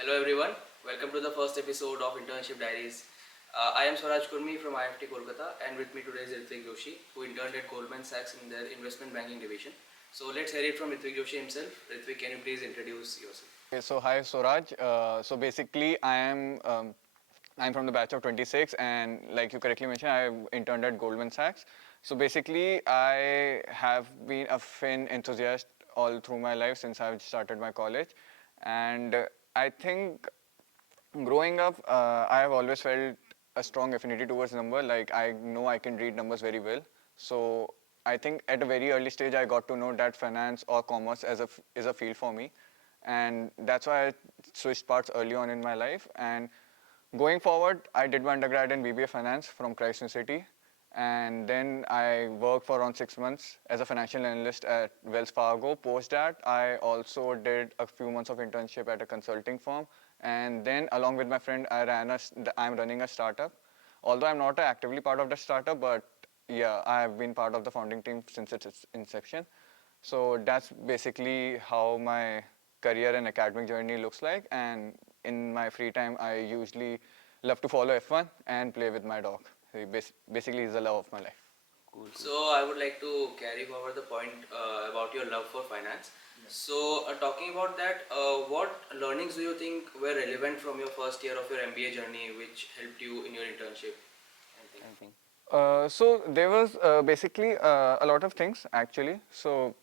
Hello everyone, welcome to the first episode of Internship Diaries. I am Swaraj Kurmi from IFT Kolkata, and with me today is Ritvik Joshi, who interned at Goldman Sachs in their investment banking division. So let's hear it from Ritvik Joshi himself. Ritvik, can you please introduce yourself? Okay, so hi Suraj. So basically, I'm from the batch of 26, and like you correctly mentioned, I interned at Goldman Sachs. So basically, I have been a Fin enthusiast all through my life since I've started my college, and I think growing up, I have always felt a strong affinity towards number. Like I know I can read numbers very well. So I think at a very early stage, I got to know that finance or commerce is a field for me, and that's why I switched paths early on in my life. And going forward, I did my undergrad in BBA Finance from Christ University, and then I worked for around 6 months as a financial analyst at Wells Fargo. Post that, I also did a few months of internship at a consulting firm, and then along with my friend, I'm running a startup. Although I'm not actively part of the startup, but yeah, I have been part of the founding team since its inception. So that's basically how my career and academic journey looks like. And in my free time, I usually love to follow F1 and play with my dog. Basically, it's the love of my life. Cool. So I would like to carry forward the point about your love for finance. So talking about that, what learnings do you think were relevant from your first year of your MBA journey, which helped you in your internship? Anything? So there was basically a lot of things actually. So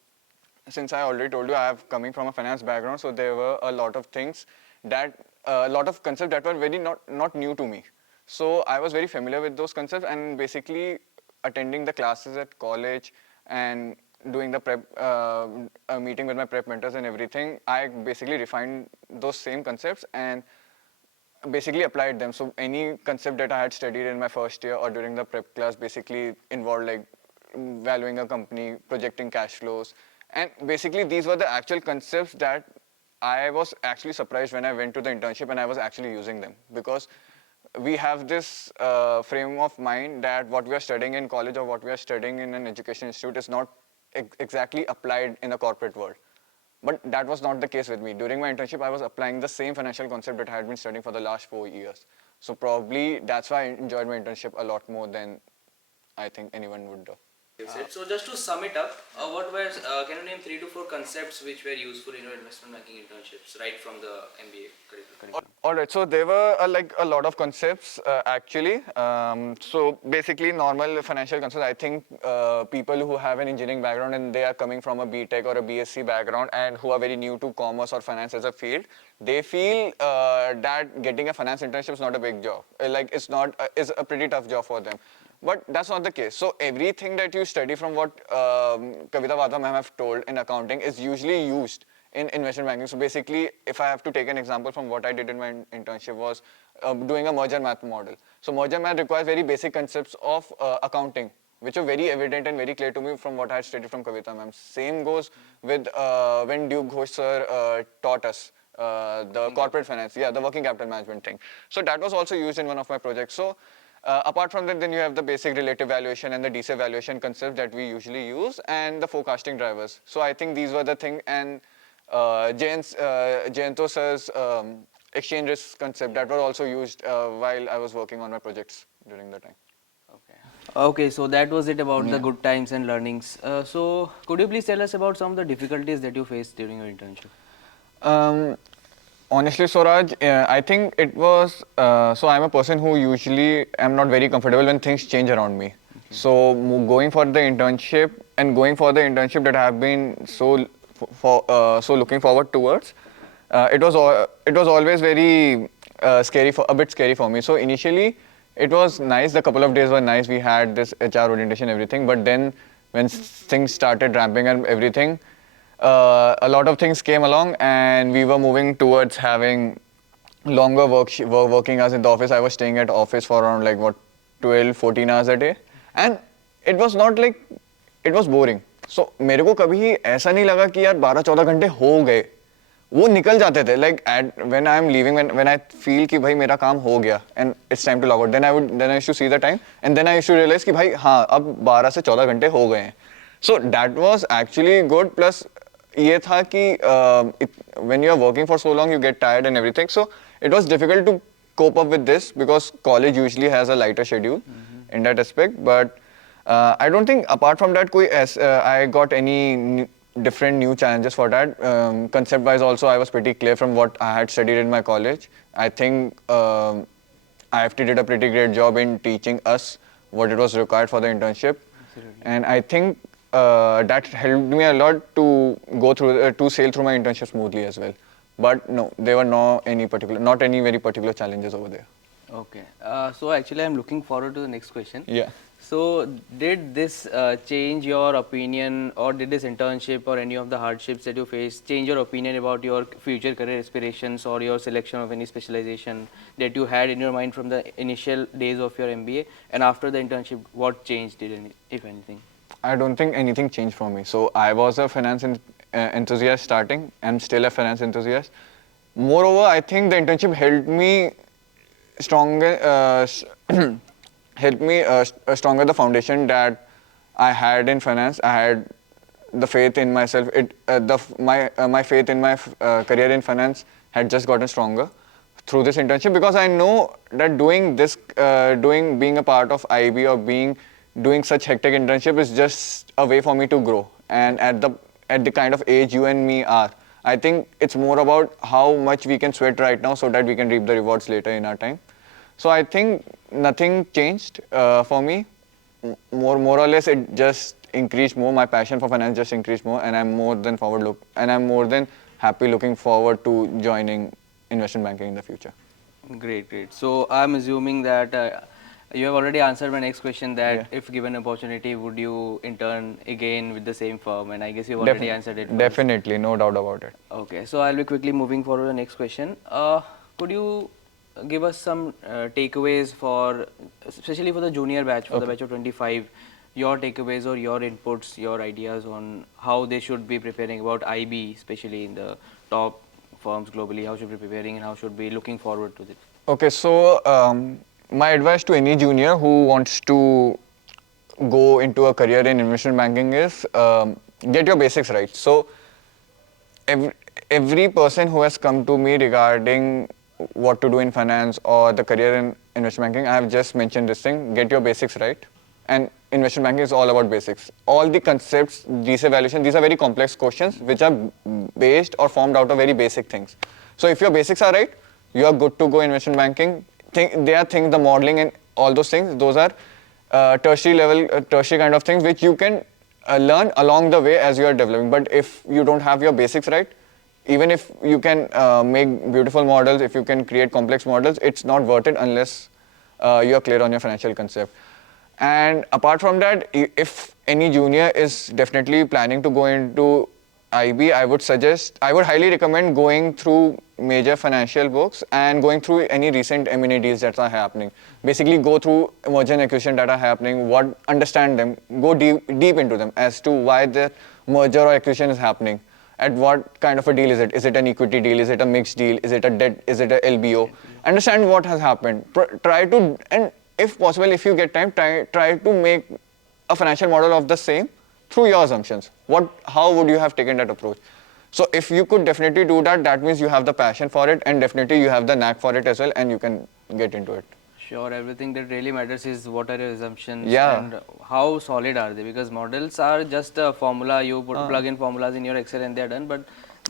since I already told you I have coming from a finance background, so there were a lot of things that a lot of concepts that were very not new to me. So I was very familiar with those concepts, and basically attending the classes at college and doing the prep meeting with my prep mentors and everything, I basically refined those same concepts and basically applied them. So any concept that I had studied in my first year or during the prep class basically involved like valuing a company, projecting cash flows, and basically these were the actual concepts that I was actually surprised when I went to the internship and I was actually using them, because we have this frame of mind that what we are studying in college or what we are studying in an education institute is not exactly applied in the corporate world. But that was not the case with me. During my internship, I was applying the same financial concept that I had been studying for the last 4 years. So probably that's why I enjoyed my internship a lot more than I think anyone would do. You said. So just to sum it up, what were can you name 3 to 4 concepts which were useful in your investment banking internships right from the MBA curriculum? All right, so there were like a lot of concepts actually. So basically, normal financial concepts. I think people who have an engineering background and they are coming from a BTech or a BSc background and who are very new to commerce or finance as a field, they feel that getting a finance internship is not a big job. Like it's not is a pretty tough job for them. But that's not the case. So everything that you study from what Kavita Vadha ma'am have told in accounting is usually used in investment banking. So basically, if I have to take an example from what I did in my internship was doing a merger math model. So merger math requires very basic concepts of accounting, which are very evident and very clear to me from what I had studied from Kavita ma'am. Same goes with when Duke Ghosh sir taught us the corporate finance, yeah, the working capital management thing. So that was also used in one of my projects. So apart from that, then you have the basic relative valuation and the DC valuation concepts that we usually use, and the forecasting drivers. So I think these were the thing, and Jayanto sir's exchange risk concept that were also used while I was working on my projects during the time. Okay, so that was it about the Yeah. good times and learnings. So could you please tell us about some of the difficulties that you faced during your internship? Um, Honestly, Swaraj, I think it was, so I'm a person who usually am not very comfortable when things change around me. So going for the internship and going for the internship that I have been so looking forward towards, it was always very a bit scary for me. So initially, it was nice. The couple of days were nice. We had this HR orientation, everything. But then when things started ramping and everything, a lot of things came along, and we were moving towards having longer working hours in the office. I was staying at office for around like what 12, 14 hours a day, and it was not like it was boring. So मेरे को कभी ऐसा नहीं लगा कि यार 12-14 घंटे हो गए, वो निकल जाते थे. Like when I am leaving, when I feel कि भाई मेरा काम हो गया and it's time to log out, then I used to see the time and then I used to realize कि भाई हाँ अब 12 से 14 घंटे हो गए हैं. So that was actually good. Plus ये था कि when you are working for so long, you get tired and everything. So it was difficult to cope up with this because college usually has a lighter schedule in that aspect. But I don't think apart from that, I got any different new challenges for that. Concept wise, also I was pretty clear from what I had studied in my college. I think IFT did a pretty great job in teaching us what it was required for the internship. And I think that helped me a lot to go through to sail through my internship smoothly as well. But no, there were not any very particular challenges over there. Okay. So actually, I'm looking forward to the next question. Yeah. So, did this change your opinion, or did this internship or any of the hardships that you faced change your opinion about your future career aspirations or your selection of any specialization that you had in your mind from the initial days of your MBA? And after the internship, what changed, if anything? I don't think anything changed for me. So I was a enthusiast starting. I'm still a finance enthusiast. Moreover, I think the internship helped me stronger, helped me stronger the foundation that I had in finance. I had the faith in myself. My faith in my career in finance had just gotten stronger through this internship because I know that being a part of IB or doing such hectic internship is just a way for me to grow. And at the kind of age you and me are, I think it's more about how much we can sweat right now so that we can reap the rewards later in our time. So I think nothing changed for me. More or less, it just increased more. My passion for finance just increased more, and I'm more than happy looking forward to joining investment banking in the future. Great, great. So I'm assuming that you have already answered my next question that Yeah. if given opportunity, would you intern again with the same firm? And I guess you've already answered it. First. Definitely, no doubt about it. Okay, so I'll be quickly moving forward to the next question. Could you give us some takeaways for, especially for the junior batch, for the batch of 25, your takeaways or your inputs, your ideas on how they should be preparing about IB, especially in the top firms globally, how should be preparing and how should be looking forward to it? Okay, so my advice to any junior who wants to go into a career in investment banking is get your basics right. So every person who has come to me regarding what to do in finance or the career in investment banking, I have just mentioned this thing: get your basics right. And investment banking is all about basics. All the concepts, these evaluations, these are very complex questions which are based or formed out of very basic things. So if your basics are right, you are good to go investment banking. The modeling and all those things, those are tertiary kind of things which you can learn along the way as you are developing. But if you don't have your basics right, even if you can make beautiful models, if you can create complex models, it's not worth it unless you are clear on your financial concept. And apart from that, if any junior is definitely planning to go into IB, I would highly recommend going through major financial books and going through any recent M&A deals that are happening. Basically, go through merger and acquisition that are happening, understand them, go deep into them as to why the merger or acquisition is happening. At what kind of a deal is it? Is it an equity deal? Is it a mixed deal? Is it a debt? Is it a LBO? Understand what has happened. And if possible, if you get time, try to make a financial model of the same through your assumptions. How would you have taken that approach? So if you could definitely do that, that means you have the passion for it and definitely you have the knack for it as well and you can get into it. Sure, everything that really matters is what are your assumptions Yeah. and how solid are they, because models are just a formula, you plug in formulas in your Excel and they're done, but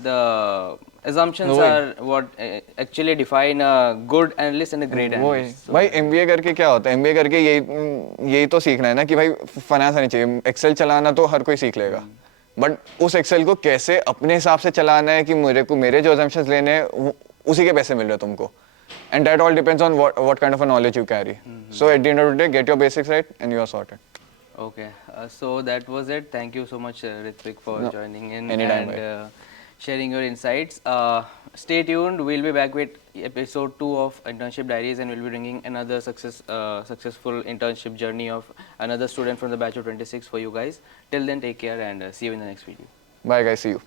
the assumptions are what actually define a good analyst and a great analyst. So, भाई MBA करके क्या होता है? MBA करके यही तो सीखना है ना कि भाई फाइनेंस आनी चाहिए. एक्सेल चलाना तो हर कोई सीख लेगा, बट उस एक्सेल को कैसे अपने हिसाब से चलाना है कि मेरे जो assumptions लेने हैं उसी के पैसे मिल रहे हैं तुमको. And that all depends on what kind of a knowledge you carry. So at the end of the day, get your basics right and you are sorted. okay, so that was it. Thank you so much, Ritvik, for joining in anytime, and sharing your insights. Stay tuned. We'll be back with episode 2 of Internship Diaries, and we'll be bringing another successful internship journey of another student from the batch of 26 for you guys. Till then, take care and see you in the next video. Bye guys, see you.